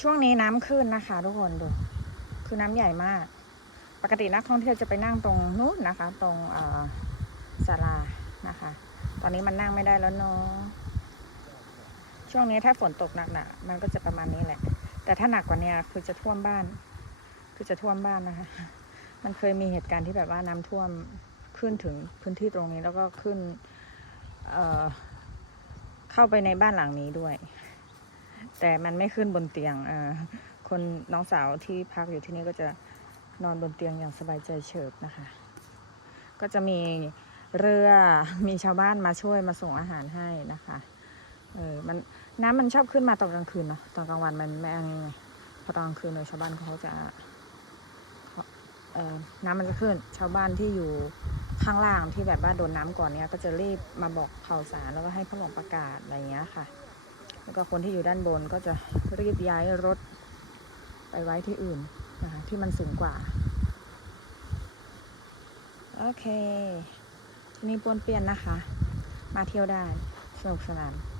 ช่วงนี้น้ำขึ้นนะคะ ทุกคนดู คือน้ำใหญ่มาก ปกตินักท่องเที่ยวจะไปนั่งตรงนู้นนะคะ ตรงศาลานะคะ ตอนนี้มันนั่งไม่ได้แล้วเนาะช่วงนี้ถ้าฝนตกหนักๆมันก็จะประมาณนี้แหละ แต่ถ้าหนักกว่านี้คือจะท่วมบ้าน คือจะท่วมบ้านนะคะ มันเคยมีเหตุการณ์ที่แบบว่าน้ำท่วมขึ้นถึงพื้นที่ตรงนี้แล้วก็ขึ้น เอ่อ เข้าไปในบ้านหลังนี้ด้วย แต่มันไม่ขึ้นบนเตียงเออคนน้องสาวที่พักอยู่ที่นี่ก็จะนอนบนเตียงอย่างสบายใจเฉิบนะคะ ก็จะมีเรือมีชาวบ้านมาช่วยมาส่งอาหารให้นะคะ เออมันน้ำมันชอบขึ้นมาตอนกลางคืนเนาะตอนกลางวันมันไม่อันนี้ไงพอตอนกลางคืนเลยชาวบ้านเขาจะเออน้ำมันจะขึ้น ชาวบ้านที่อยู่ข้างล่างที่แบบว่าโดนน้ำก่อนเนี้ยก็จะรีบมาบอกข่าวสารแล้วก็ให้พ่อหลวงประกาศอะไรเงี้ยค่ะ แล้วก็คนที่อยู่ด้านบนก็จะรีบย้ายรถไปไว้ที่อื่นนะคะที่มันสูงกว่า โอเค ที่นี่ปวนเปลี่ยนนะคะ มาเที่ยวได้ สนุกสนาน